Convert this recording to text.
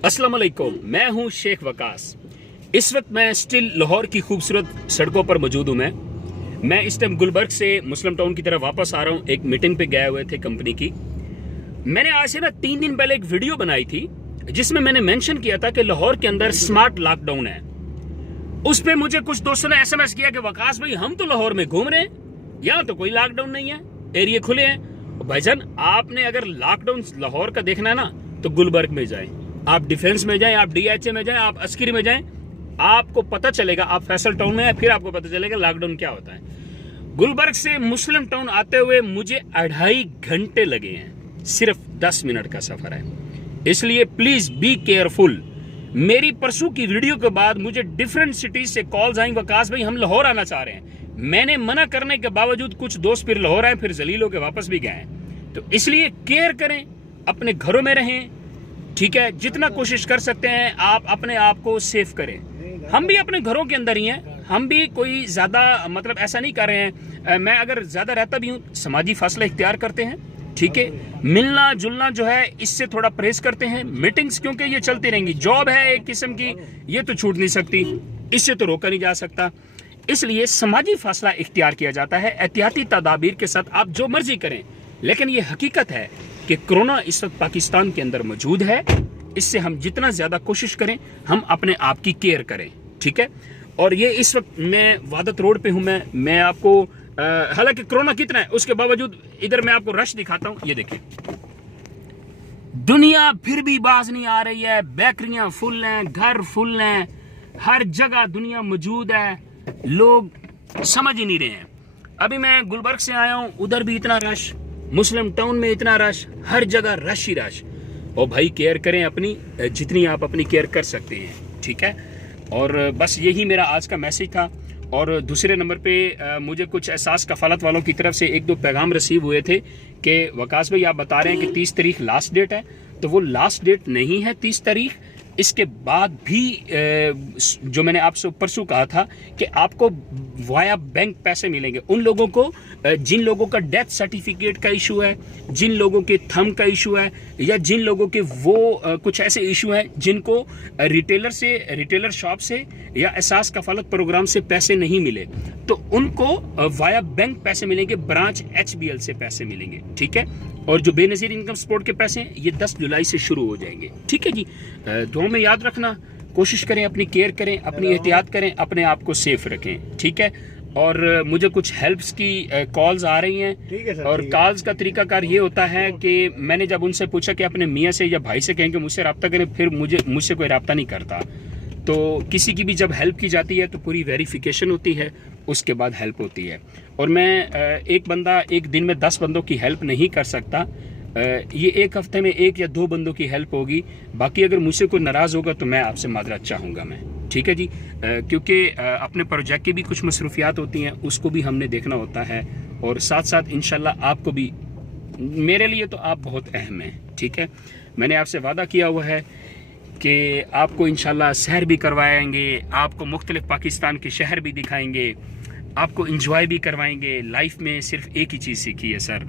अस्सलाम वालेकुम, मैं हूं शेख वकास। इस वक्त मैं स्टिल लाहौर की खूबसूरत सड़कों पर मौजूद हूं। मैं इस टाइम गुलबर्ग से मुस्लिम टाउन की तरफ वापस आ रहा हूं। एक मीटिंग पे गए हुए थे कंपनी की। मैंने आज से 3 दिन पहले एक वीडियो बनाई थी जिसमें मैंने मेंशन किया था कि लाहौर के अंदर स्मार्ट लॉकडाउन है। उस पे मुझे कुछ दोस्तों ने SMS किया कि वकास भाई, हम तो लाहौर में घूम रहे हैं, यहाँ तो कोई लॉकडाउन नहीं है, एरिया खुले हैं। भाईजान, आपने अगर लॉकडाउन लाहौर का देखना है ना तो गुलबर्ग में जाएं, आप डिफेंस में जाएं, आप DHA में जाएं, आप अस्करी में जाएं, आपको पता चलेगा। आप फैसल टाउन में है, फिर आपको पता चलेगा लॉकडाउन क्या होता है। गुलबर्ग से मुस्लिम टाउन आते हुए मुझे 2.5 घंटे लगे हैं, सिर्फ 10 मिनट का सफर है। इसलिए प्लीज बी केयरफुल। मेरी परसों की वीडियो के बाद मुझे डिफरेंट सिटीज से कॉल्स आई, वकास भाई हम लाहौर आना चाह रहे हैं। मैंने मना करने के बावजूद कुछ दोस्त फिर लाहौर आए, फिर जलील होकर वापस भी गए। तो इसलिए केयर करें, अपने घरों में रहें, ठीक है। जितना कोशिश कर सकते हैं आप अपने आप को सेफ करें। हम भी अपने घरों के अंदर ही हैं, हम भी कोई ज्यादा ऐसा नहीं कर रहे हैं। मैं अगर ज्यादा रहता भी हूँ, समाजी फासला इख्तियार करते हैं, ठीक है। मिलना जुलना जो है इससे थोड़ा परहेज करते हैं। मीटिंग्स क्योंकि ये चलती रहेंगी, जॉब है एक किस्म की, ये तो छूट नहीं सकती, इससे तो रोका नहीं जा सकता। इसलिए समाजी फासला इख्तियार किया जाता है। एहतियाती तदाबीर के साथ आप जो मर्जी करें, लेकिन ये हकीकत है कि कोरोना इस वक्त पाकिस्तान के अंदर मौजूद है। इससे हम जितना ज्यादा कोशिश करें, हम अपने आप की केयर करें, ठीक है। और ये इस वक्त मैं वादत रोड पे हूं। मैं आपको हालांकि कोरोना कितना है उसके बावजूद इधर मैं आपको रश दिखाता हूं। ये देखिए, दुनिया फिर भी बाज नहीं आ रही है। बेकरियां फुल हैं, घर फुल हैं, हर जगह दुनिया मौजूद है, लोग समझ ही नहीं रहे हैं। अभी मैं गुलबर्ग से आया हूं, उधर भी इतना रश, मुस्लिम टाउन में इतना रश, हर जगह रश ही रश। और भाई केयर करें अपनी, जितनी आप अपनी केयर कर सकते हैं, ठीक है। और बस यही मेरा आज का मैसेज था। और दूसरे नंबर पे मुझे कुछ एहसास कफालत वालों की तरफ से 1-2 पैगाम रिसीव हुए थे कि वकास भाई आप बता रहे हैं कि 30 तारीख लास्ट डेट है। तो वो लास्ट डेट नहीं है 30 तारीख। इसके बाद भी जो मैंने आपसे परसों कहा था कि आपको वाया बैंक पैसे मिलेंगे उन लोगों को जिन लोगों का डेथ सर्टिफिकेट का इशू है, जिन लोगों के थंब का इशू है, या जिन लोगों के वो कुछ ऐसे इशू हैं जिनको रिटेलर शॉप से या एहसास कफालत प्रोग्राम से पैसे नहीं मिले, तो उनको वाया बैंक पैसे मिलेंगे, ब्रांच HBL से पैसे मिलेंगे, ठीक है। और जो बेनजीर इनकम सपोर्ट के पैसे हैं ये 10 जुलाई से शुरू हो जाएंगे, ठीक है जी। दुआ में याद रखना, कोशिश करें, अपनी केयर करें, अपनी एहतियात करें, अपने आप को सेफ रखें, ठीक है। और मुझे कुछ हेल्प्स की कॉल्स आ रही हैं, ठीक है सर। और कॉल्स का तरीकाकार ये होता है कि मैंने जब उनसे पूछा कि अपने मियाँ से या भाई से कहें कि मुझसे रब्ता करें, फिर मुझसे कोई रब्ता नहीं करता। तो किसी की भी जब हेल्प की जाती है तो पूरी वेरिफिकेशन होती है, उसके बाद हेल्प होती है। और मैं एक दिन में 10 बंदों की हेल्प नहीं कर सकता। ये एक हफ्ते में 1 या 2 बंदों की हेल्प होगी। बाकी अगर मुझसे कोई नाराज़ होगा तो मैं आपसे माजरत चाहूँगा मैं, ठीक है जी। क्योंकि अपने प्रोजेक्ट की भी कुछ मसरूफियात होती हैं, उसको भी हमने देखना होता है। और साथ साथ इंशाल्लाह आपको भी, मेरे लिए तो आप बहुत अहम हैं, ठीक है। मैंने आपसे वादा किया हुआ है कि आपको इंशाल्लाह सैर भी करवाएंगे, आपको मुख्तलिफ पाकिस्तान के शहर भी दिखाएंगे, आपको इंजॉय भी करवाएंगे। लाइफ में सिर्फ एक ही चीज़ सीखी है सर,